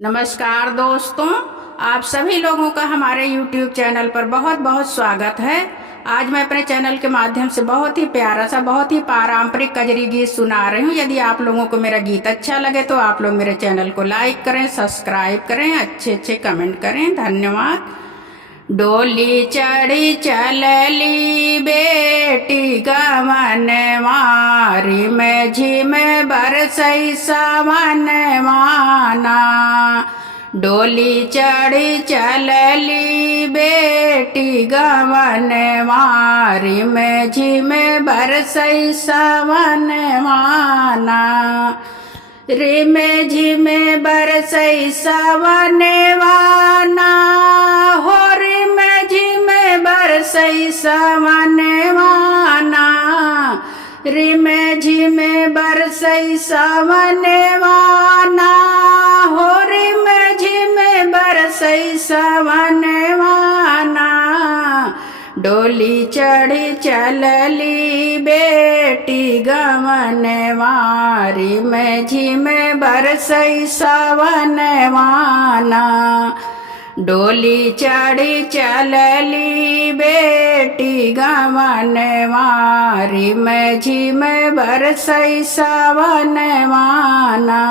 नमस्कार दोस्तों, आप सभी लोगों का हमारे YouTube चैनल पर बहुत बहुत स्वागत है। आज मैं अपने चैनल के माध्यम से बहुत ही प्यारा सा बहुत ही पारंपरिक कजरी गीत सुना रही हूँ। यदि आप लोगों को मेरा गीत अच्छा लगे तो आप लोग मेरे चैनल को लाइक करें, सब्सक्राइब करें, अच्छे अच्छे कमेंट करें। धन्यवाद। डोली चढ़ी चलली बेटी गमन मारी में झिम बरसई सावन माना। डोली चढ़ी चलली बेटी गमन मारी में झिम बरसई सावन माना। रिम झिम बरसई सावन वाना हो, रिम झिम बरसई सावन वाना। रिम झिम बरसई सावन वाना हो, रिम झिम बरसई सावन वाना। डोली चढ़ी चलली बेटी गमन मारी में झिम बरसई सावन वाना। डोली चढ़ी चलली बेटी गमन मारी में झिम बरसई सावन वाना।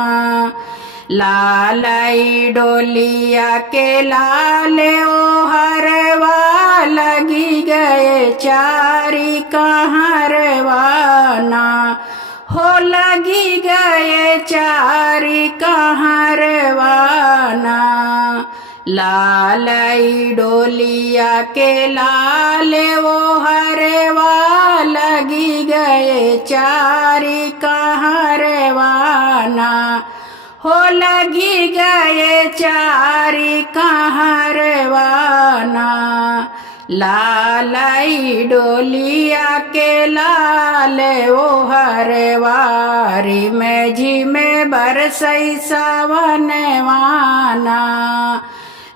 लालई डोलिया के लाल ओ हरवा लगी गए चारी कहरवाना हो, लगी गए चारी कहरवाना। लालई डोलिया के लाल वो हरवा लगी गए चारी कहरवाना हो, लगी गए चारी कहरवाना। लालई डोलिया के लाल ओ हरवारी में झिम बरसई सावन वाना।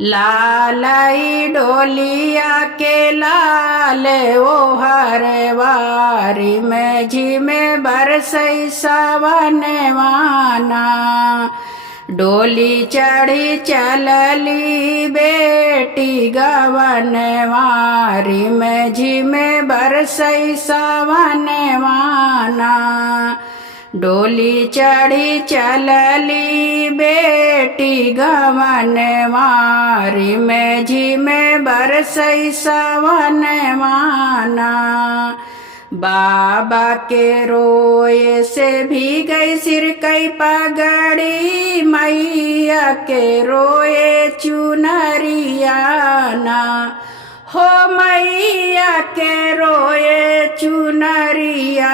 लालई डोलिया के लाल ओ हरवारी में झिम बरसई सावन वाना। डोली चढ़ी चलली बेटी गवन मारी में झिम बरसई सावन वाना। डोली चढ़ी चलली बेटी गवन मारी में झिम बरसई सावन वाना। बाबा के रोए से भी गई सिर कई पगड़ी, मैया के रोए चुनरियाना हो, मैया के रोए चुनरियाना।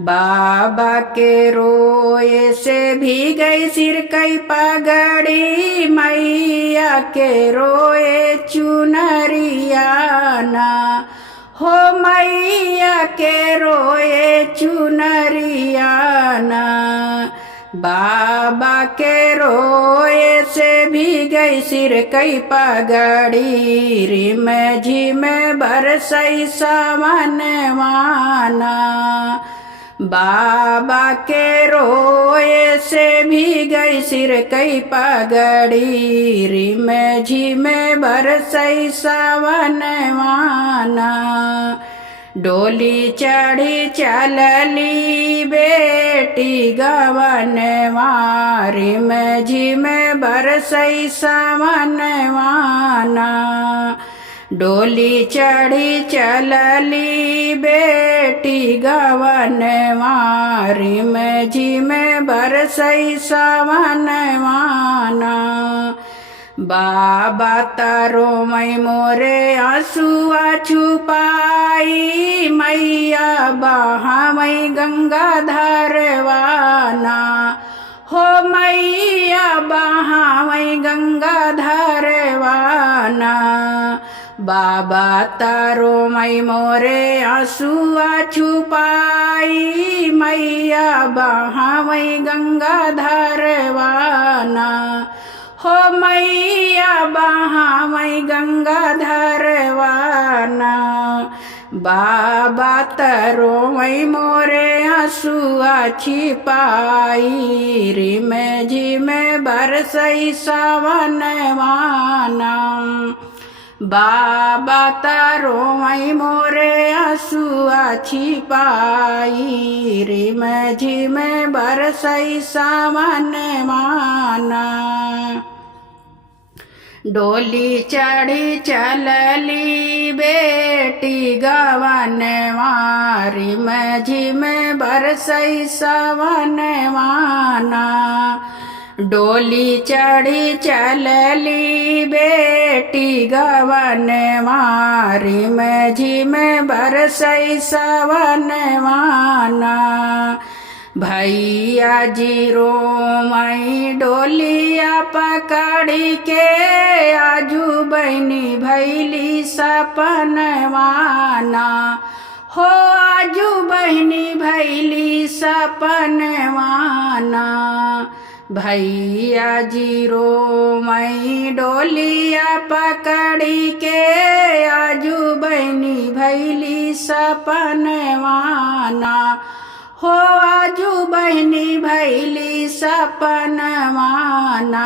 बाबा के रोए से भी गई सिर कई पगड़ी, मैया के रोए चुनरियाना हो, मैया के रोए चुनरियाना। बाबा के रोए से भी गई सिर कई पगड़ी, रिम झिम बरसई सावन वाना। बाबा के रोए से भी गई सिर कई पगड़ी, रिम झिम बरसई सावन वाना। डोली चढ़ी चलली बेटी गवन मारी में झिम बरसई सावन वाना। डोली चढ़ी चलली बेटी गवन मारी में झिम बरसई सावन वाना। बाबा तारो मई मोरे आंसुआ छुपाई, मैया बहा मई गंगा धारवाना हो, मैया बहा मई गंगा धारवाना। बाबा तारो मई मोरे आंसुआ छुपाई, मैया बहा मई गंगा धारवाना हो, मैया बहा मई गंगा धारवाना। बाबा तरोवै मोरे हसुआ छिपाई रिम झिम बरसई सावन वानम बाबा तरोवै मोरे हसुआ छिपाई रिम झिम बरसई सावन वाना डोली चढ़ी चलली बेटी गवन वारी में झिम बरसई सवन वाना डोली चढ़ी चलली बेटी गवन वारी में झिम बरसई सवन वाना भैया जी रोमई डोलिया पकड़ी के आजू बहनी भैली सपनवाना हो आजू बहनी भैली सपनवाना भैया जी रोमई डोलिया पकड़ी के आजू बहनी भैली सपनवाना हो आजू बहनी भैली सपनवाना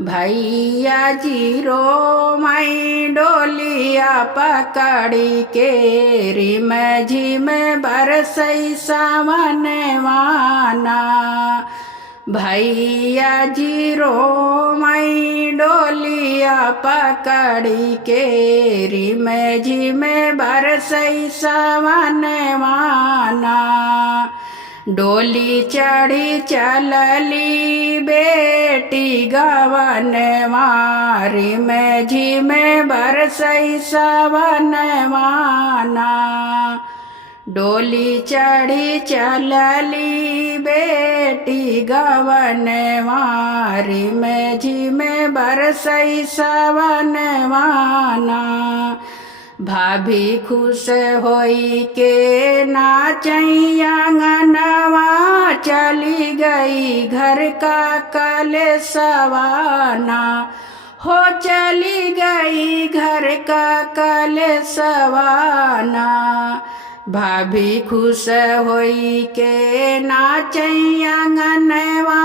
भैया जी रोमई डोलिया पकड़ी के रिम झिम बरसई सावनवाना भैया जी रोमई डोलिया पकड़ी के रिम झिम बरसई सावनवाना डोली चढ़ी चलली बेटी गवन वारी में झिम बरसई सावनवाना डोली चढ़ी चलली बेटी गवन वारी में झिम बरसई सावनवाना भाभी खुश होई के नाचई आंगनवा चली गई घर का कलशवाना हो चली गई घर का कलशवाना भाभी खुश होई के नाचई आंगनवा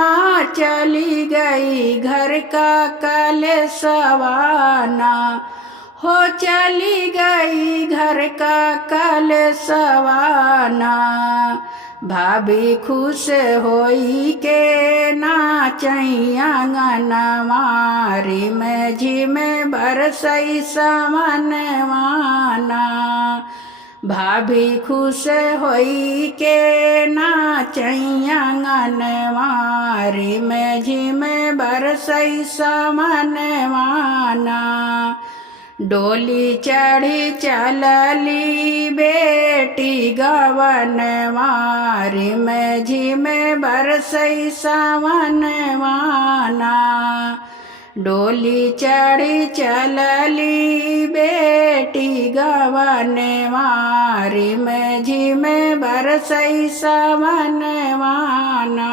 चली गई घर का कलशवाना हो चली गई घर का कलशवाना भाभी खुश होई के नाचई आंगनवा रिम झिम बरसई सावनवाना भाभी खुश होई के नाचई आंगनवा रिम झिम बरसई सावनवाना डोली चढ़ी चलली बेटी गवन वारी में झिम बरसई सावनवाना डोली चढ़ी चलली बेटी गवन वारी में झिम बरसई सावनवाना।